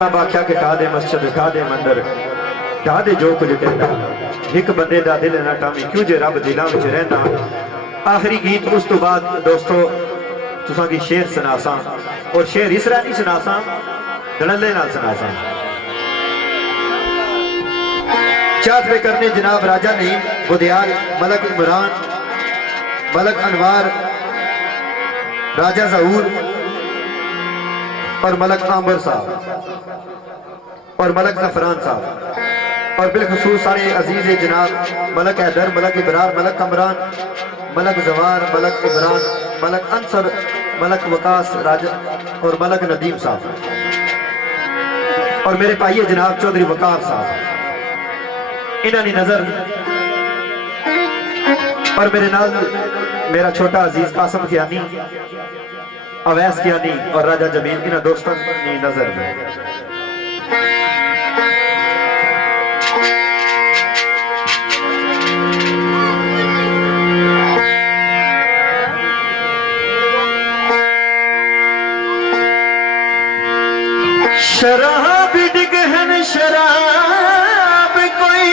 आख्या कि ढा दे मस्जिद ढा दे मंदिर ढा दे जो कुछ कहता एक बंदे दा दिल ना टामी क्यों जे रब दिलों में रहना। आखिरी गीत उस तो बाद दोस्तों तुसा की शेर सुनासा और शेर इस तरह नहीं सुनासा धड़ल्ले नाल सुनासा। चाहत पे करने जनाब राजा नईम बुदियाल मलक इमरान मलक अनवार राजा जहूर और मलक आंबर साहब और मलक जफरान साहब और बिलखसूस सारे अजीज जनाब मलक हैदर मलक इबरार मलक कमरान मलक जवार मलक इमरान मलक अंसर मलक वकास राजा और मलक नदीम साहब और मेरे भाई जनाब चौधरी वकार साहब इन्होंने नजर और मेरे नाल मेरा छोटा अजीज कासम खियानी अवैस कियानी और राजा जमीन इन दोस्तों की नजर में शराब डिगहन शराब कोई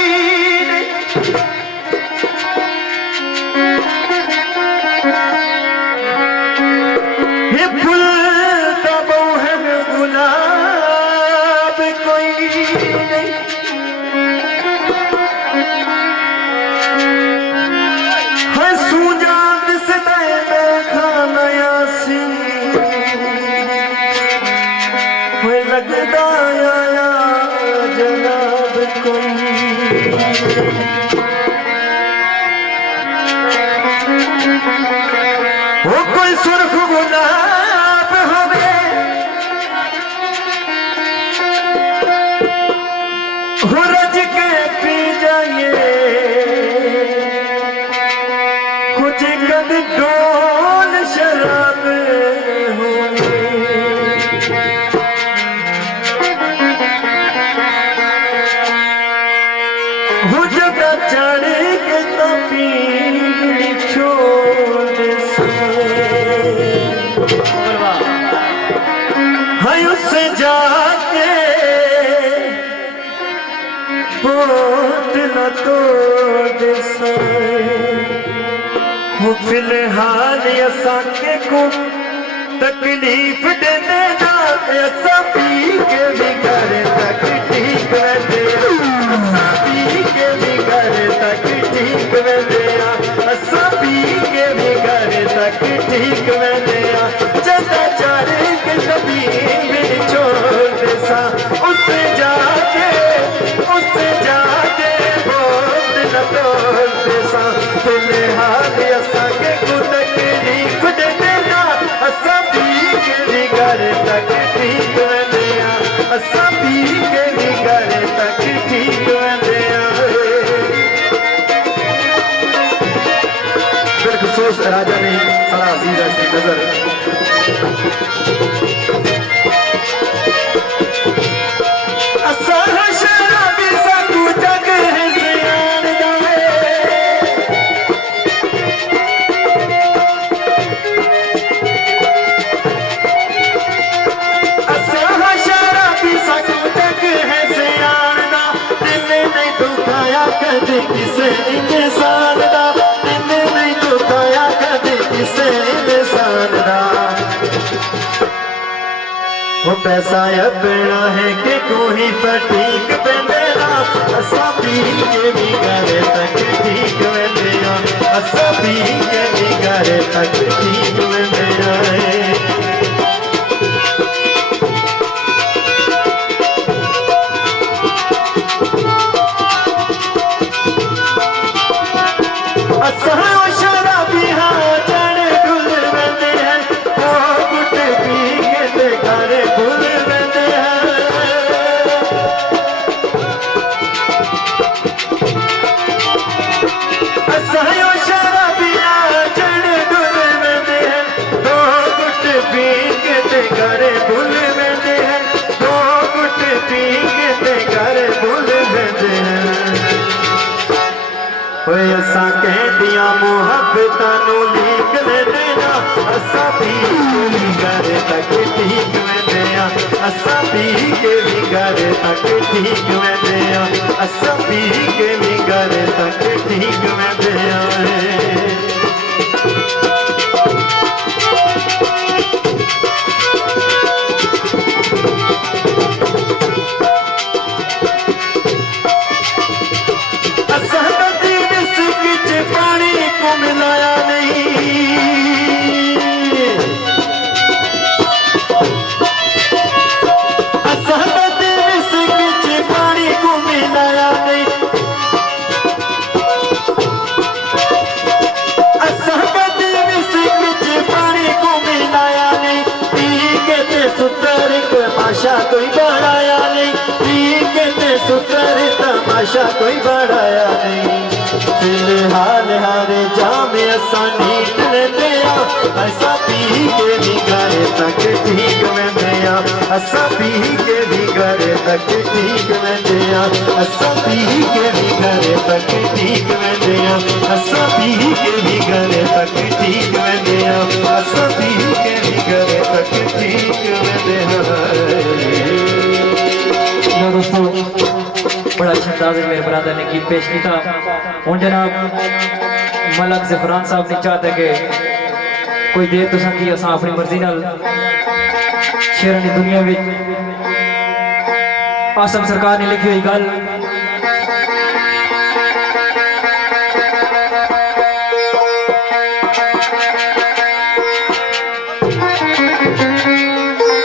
वो कोई सुर्ख गुलाब होवे हो रज के पी जाइए कुछ कद डोल शराब हो जगह चढ़ के तो पी उससे जाके बहुत न तोड़ वो फिलहाल असांखे को तकलीफ दे देना असां पी के भी घर तक ठीक वेंदे असां पी के भी घर तक ठीक वेंदे असां पी के भी घर तक ठीक वेंदे चंदा चढ़ के कभी छोड़ दे सा उससे जाके बहुत न तोड़ दे सा फिलहाल असां के को तकलीफ दे देना असां पी के भी घर तक ठीक वेंदे असां पी के भी घर तक ठीक वेंदे बिलखसूस राजा ने सारा अजीज ऐसी नजर किसे इंसान दा दिल नहीं दुखाया कदे किसे इंसान दा वो पैसा अपना है कि कोई फटीक पेंदेना असां पी के भी घर तक ठीक वेंदे असां पी के भी घर तक ठीक वेंदे असां कहदिया मोहब्बतां लीक लेना असां पी घर तक ठीक वेंदे असा पी के भी घर तक ठीक वेंदे असा पी के भी घर तक ठीक वेंदे मिलाया नहीं असहमत विच पानी को मिलाया नहीं असहमत विच पानी को मिलाया नहीं ठीक ते सुतर तमाशा कोई बढ़ाया नहीं ठीक ते सुतर तमाशा कोई बढ़ाया नहीं फिलहाल हर जाम असा नीट लेंदे असा पी के भी घर तक ठीक वेंदे असा पी के भी घर तक ठीक वेंदे असा पी के भी घर तक ठीक वेंदे असा पी के भी घर तक ठीक वेंदे असा पी के भी घर तक ठीक वेंदे दोस्तों बड़ा अच्छा अंदाज मेरे बरादर ने गीत पेश किया हूँ जनाब मलक ज़फरान साहब ने चाहते कि कोई देर तो संगी असा अपनी मर्जी नाल शेरानी दुनिया में आसम सरकार ने लिखी हुई गल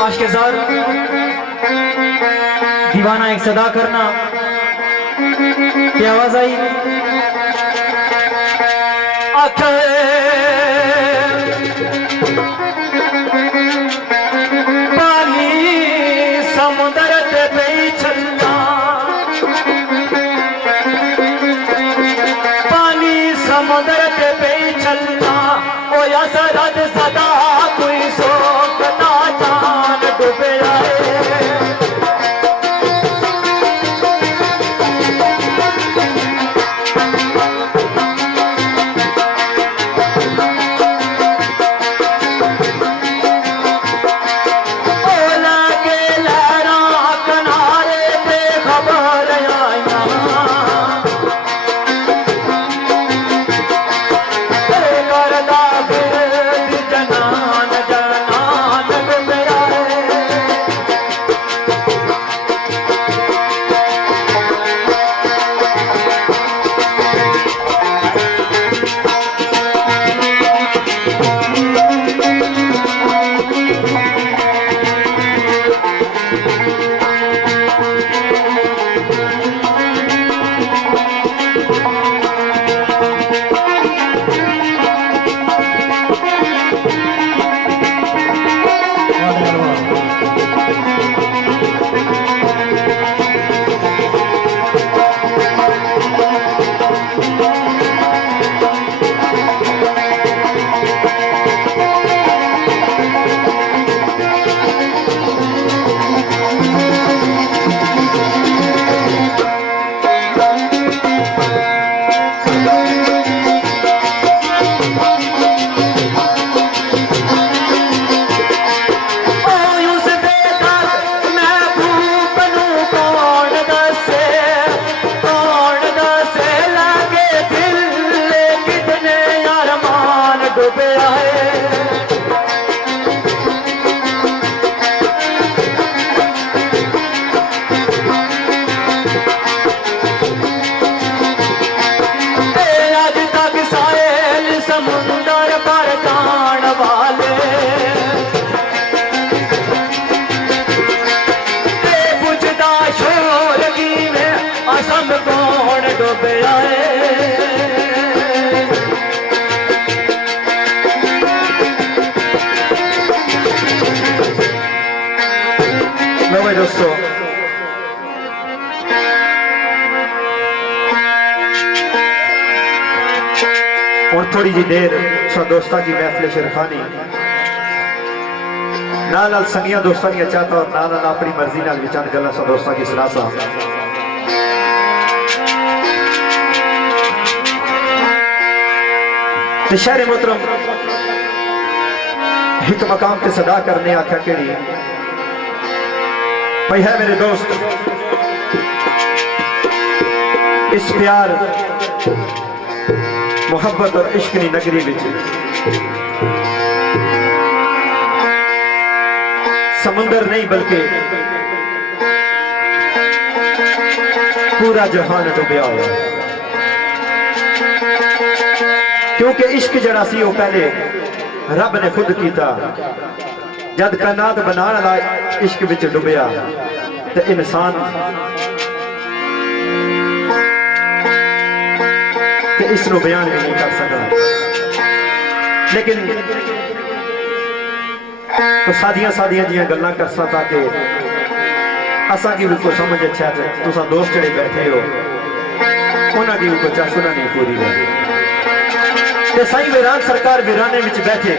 आशिक़-ए-ज़ार दीवाना एक सदा करना की आवाज आई पानी समुद्र ते पे चलना पानी समुद्र ते पे चलना ओ या सरहद सदा कोई सोक ना जान डूबे आए दोस्तों और थोड़ी जी देर दोस्ता की महफिल शेरखानी नाल संगिया दोस्ता की चाहता और नाल अपनी मर्जी नाल विचार गल्ला दोस्ता की सलाह शहर मोहतरम एक मकाम से सदा करने आख्या केड़ी भाई है मेरे दोस्त, इस प्यार मोहब्बत और इश्क की नगरी विच समुंदर नहीं बल्कि पूरा जहान डुबया हुआ, क्योंकि इश्क जड़ा सी वो पहले रब ने खुद किया। जद कायनात बनाने वाला इश्क विच डुबया तो इंसान ते इसको बयान भी नहीं कर सकता। लेकिन तो सादियां सादियां जियां गल्लां कर सा ताकि असा की भी कोई समझ अच्छा है। तुसा दोस्त जड़े बैठे हो उन्होंने की भी कोई चासुना नहीं पूरी है। साईं वीरान सरकार वीराने विच बैठे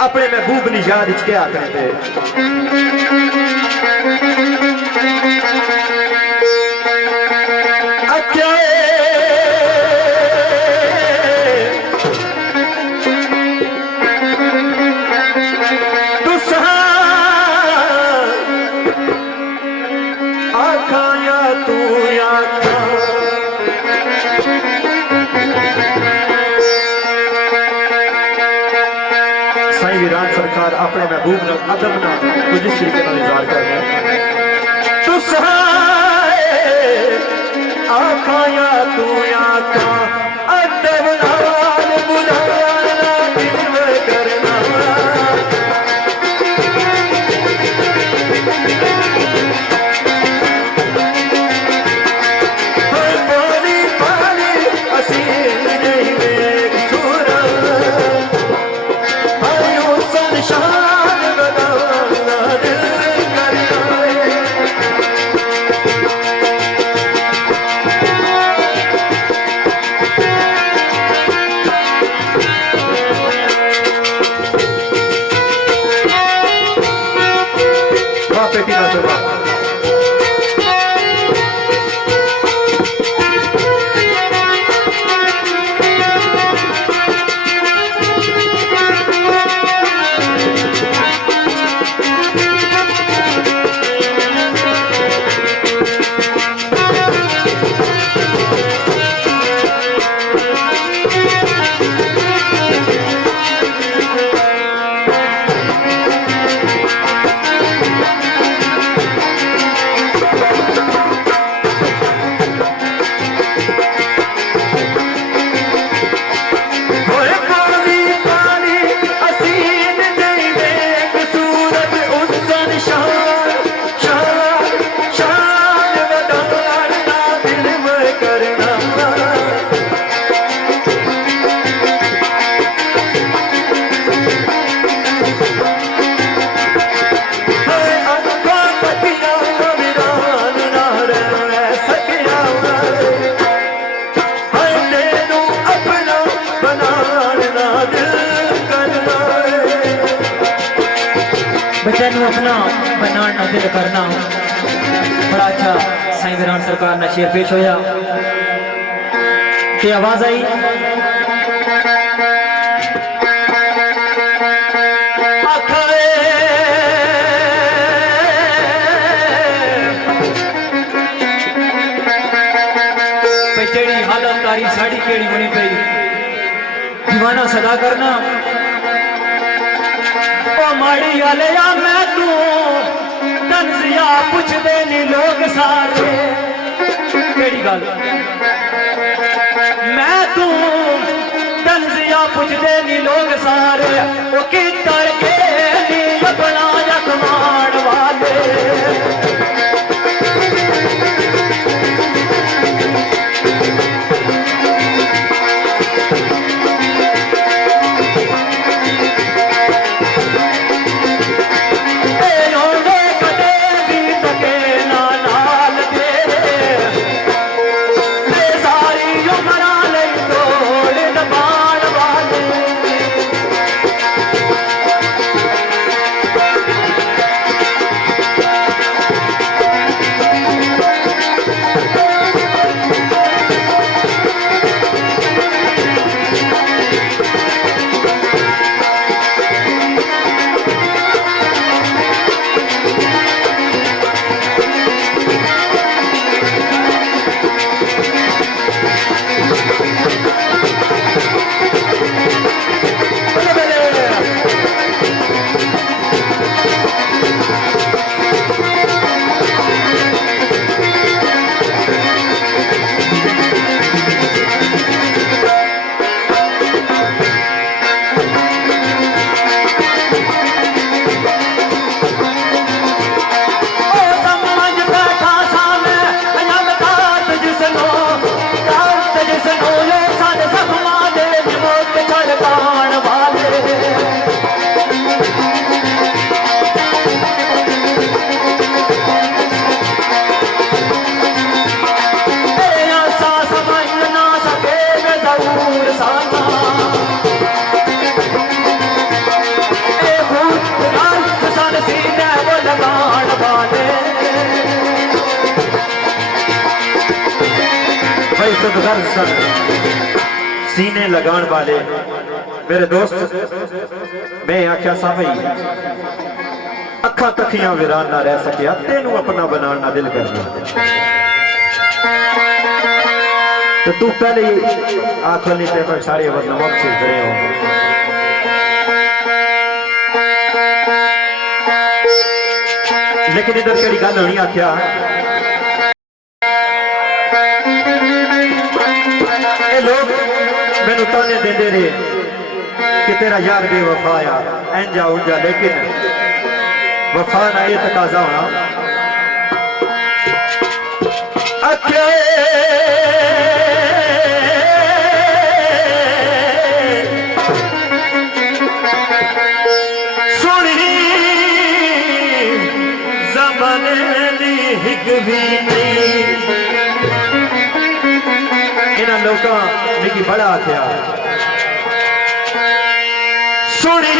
अपने महबूब नी याद विच क्या करते वीरान सरकार अपने महबूब ने अदब ना कुछ इस तरीके का इजहार कर रहे हैं। तू आखाया तू आखा अदब नाल बुलाना दिल करना पानी पानी असी नहीं वेख सूरा शान बनाना दिल करना वाह बेटी ना सुना तेनू अपना बनाना दिल करना। बड़ा अच्छा साईं वीरान सरकार ने शेर पेश होया कि आवाज आई केड़ी हालत तारी साड़ी केड़ी बनी पई दीवाना सदा करना माड़ी वाले या मैं तू तंजिया पुछदे नी लोग सारे केड़ी गल मैं तू तंजिया पुछदे नी लोग सारे ओ की तड़के नी अपना जखमान वाले बड़े खुदगर्ज सन सीने लगान वाले मेरे दोस्त। मैं आख्या सा भाई अखा तखियां वीरान ना रह सकिया, तेनू अपना बनाना ना दिल करना। तो तू पहले ही आखो नहीं ते पर सारे वरना वक्त से खड़े हो। लेकिन इधर केड़ी गल होनी आख्या ये लोग मैनू ताने देंदे रहे कि तेरा यार बेवफाया इंजा उंजा, लेकिन वफा ना ये तकाजा होना आख्या सुनी ज़माने दी हिक भी नहीं। इन्हां लोकां मिगी बड़ा आख्या सुनी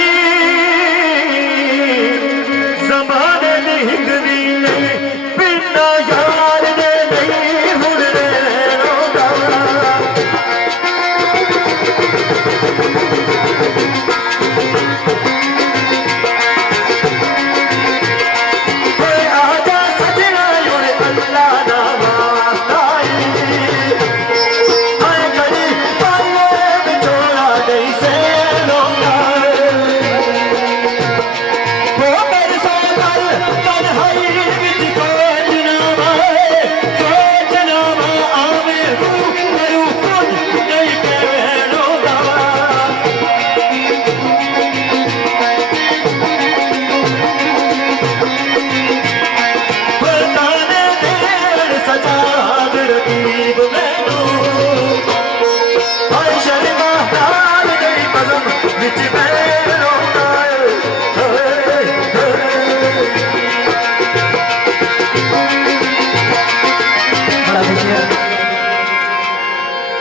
ज़माने दी हिक भी नहीं, बिना यार दे नहीं हुण रहना। आजा सजना हुण अल्लाह दा वास्ता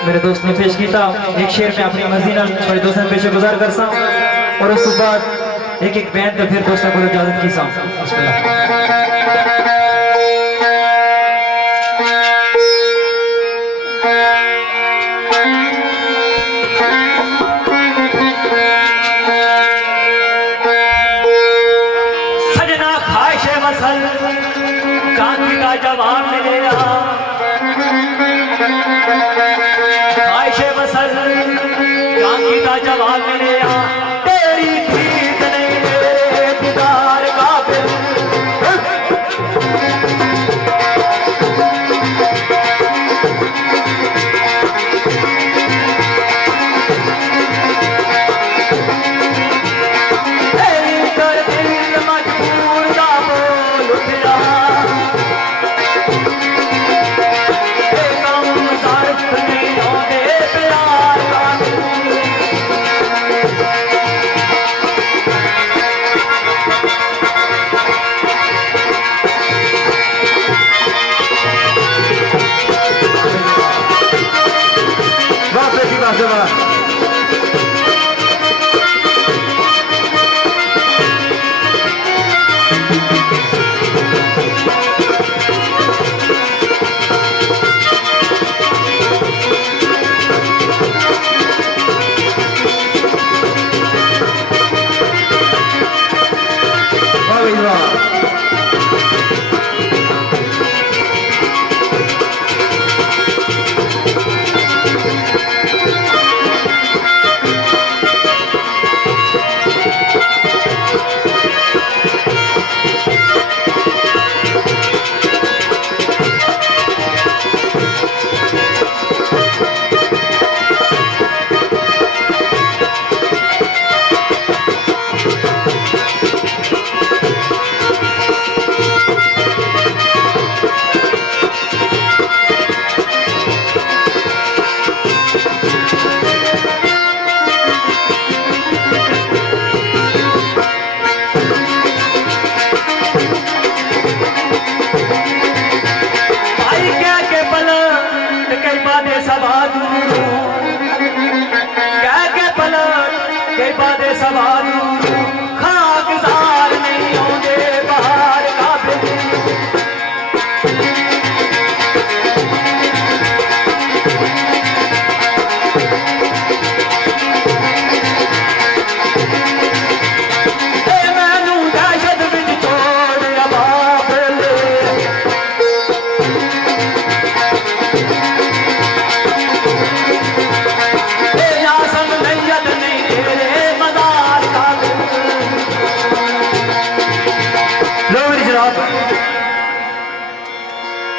मेरे दोस्त ने पेश किया एक शेर में अपनी मर्जी नाल थोड़े दोस्तों पेश गुजार कर सा और उस बाद एक एक बैंड तो फिर दोस्तों को इजाजत की सा। सजना ख्वाहिश मसल काकी का जवाब मिलेगा, ख्वाहिश मसल काकी का जवाब मिलेगा। तेरी खींच नहीं मेरे दीदार काबिल, तेरी कर दिल मजबूर का बोल उठा।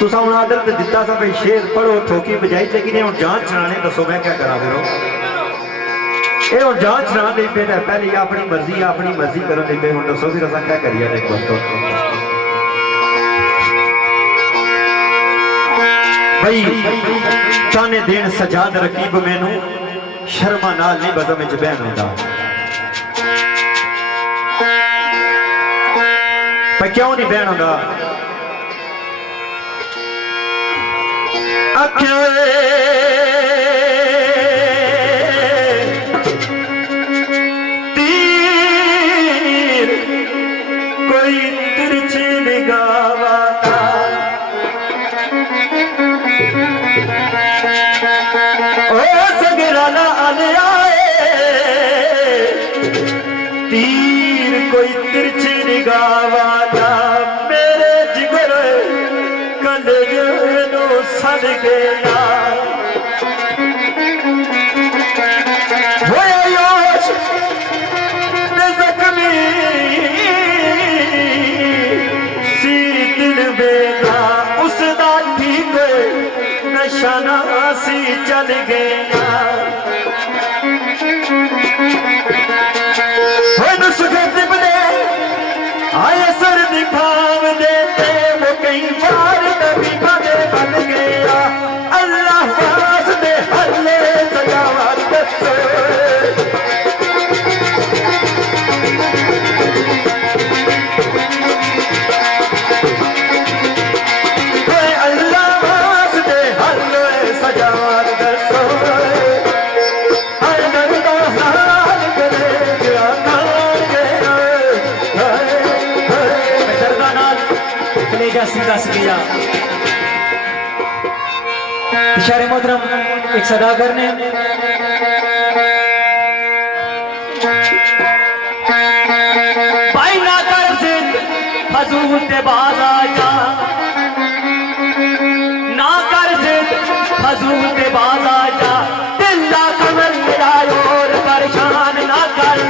तुसा हूँ आदर तो दिता सा भाई शेर पढ़ो ठोकी बजाई, लेकिन ये हूँ जान छड़ाने दसो मैं क्या करा फिर ये हूँ जान छड़ा नहीं पे पहले अपनी मर्जी करो नहीं पे हूँ दसो फिर असा क्या करिए एक वक्त भाई ताने देन सजाद रकीब मैनू शर्मा नाल नहीं बज़म विच बहन होंदा पर क्यों नहीं बहन होंदा तीर कोई तिरछी निगाह ओ सगराना आए तीर कोई तिरछी निगाह वाला मेरे जिगर कलेजे सड़ गया जख्मी सी दिल बेला उसदा ठीक नशाना सी चल गया आए सर दिखाव देते वो कई बार कभी बने बन गया अल्लाह वास्ते हल्ले सजावट दसो अल्लाह वास्ते हल्ले सजावट दसो सीधा सीधा इशारे मोहतरम एक सदा करने भाई ना कर जिद फजूल ते बाज आ जा ना कर जिद फजूल ते बाज आ जा दिल ला कमर मेरा और परेशान ना कर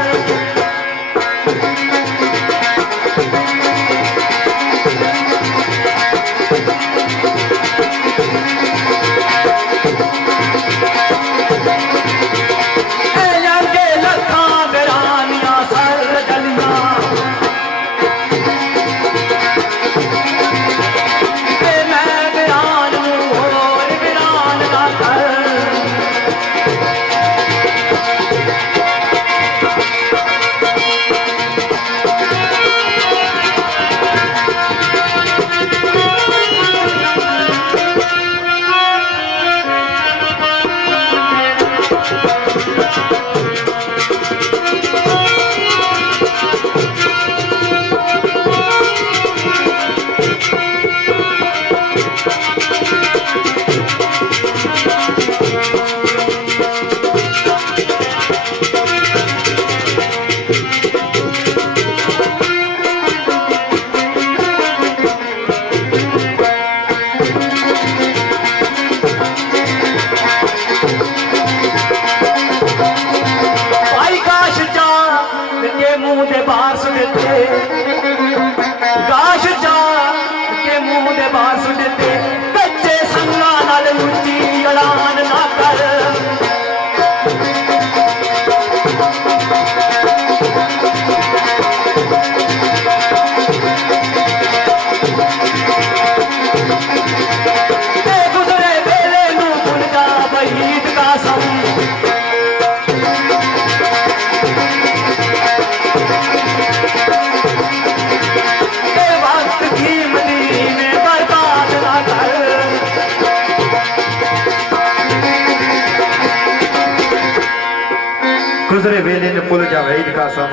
गुजरे वेले ने पुल जावे ईद का सब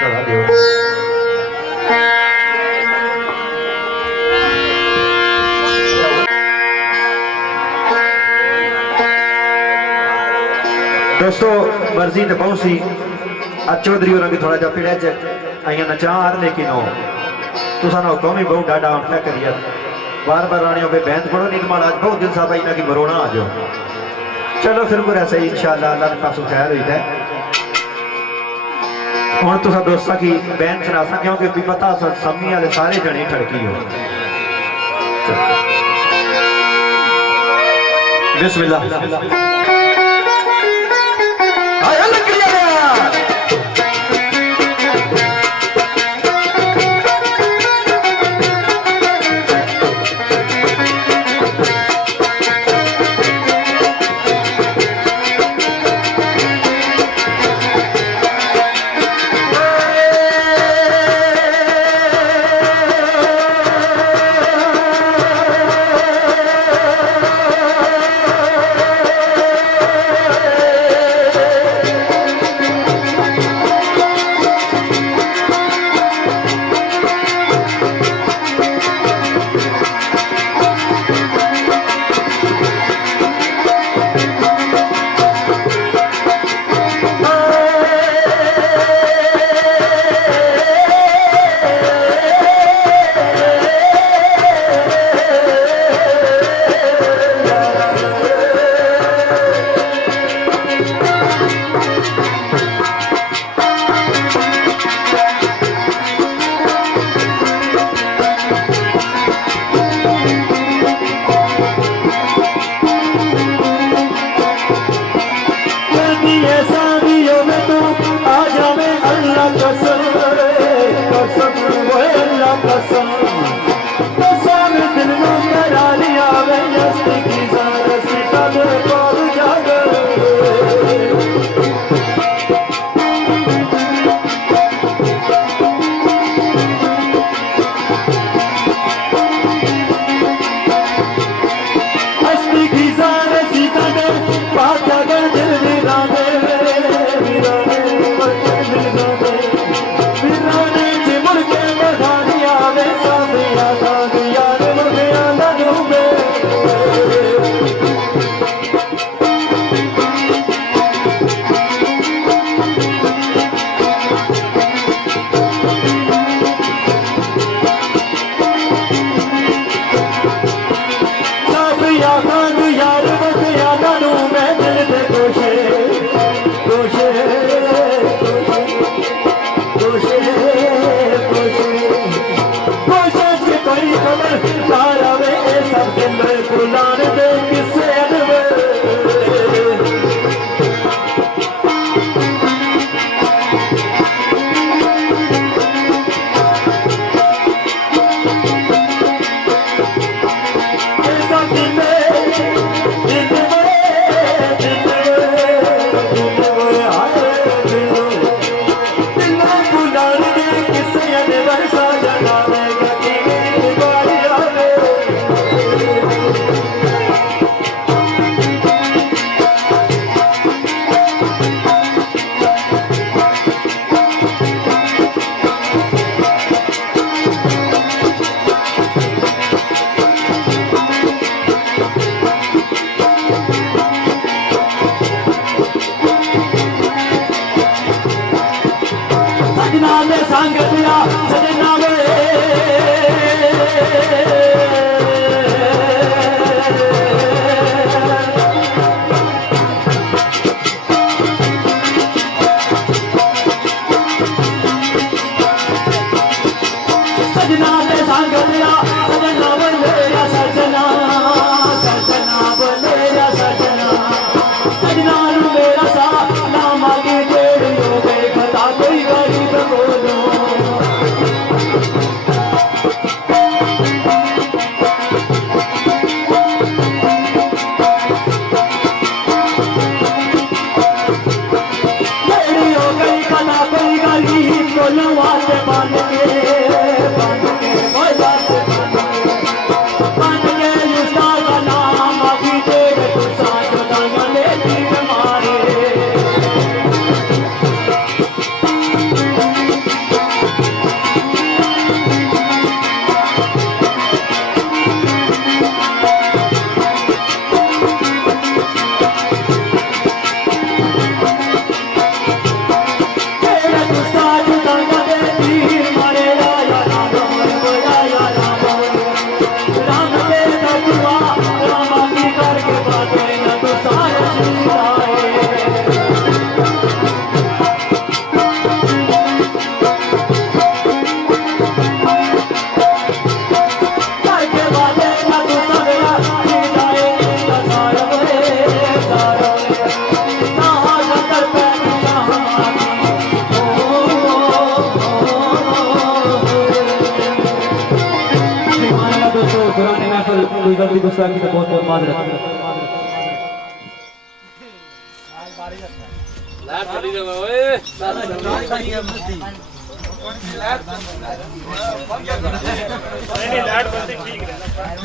चढ़ा दियो दोस्तों मर्जी तो बहुत सी आज चौधरी और थोड़ा जा पिड़े च आइया नचार लेकिन हो तुसा ना हुक्म ही बहुत डाडा उठा करिए बार बार आने पे बैंत पढ़ो नहीं तो आज बहुत दिन साहब आई कि मरोना आ जाओ चलो फिर बुरा सही इंशाअल्लाह अल्लाह के पास खैर हुई है ਹੁਣ ਤੁਸੀਂ ਦੋਸਤਾਂ ਕੀ ਬੈਨ ਸੁਣਾ क्योंकि भी पता सम्मी वाले सारे जने ठड़की हो बिस्मिल्लाह आया लकड़ियां कोई गलती गुस्ताखी तो बहुत बहुत माजरत। नहीं लाइट बंद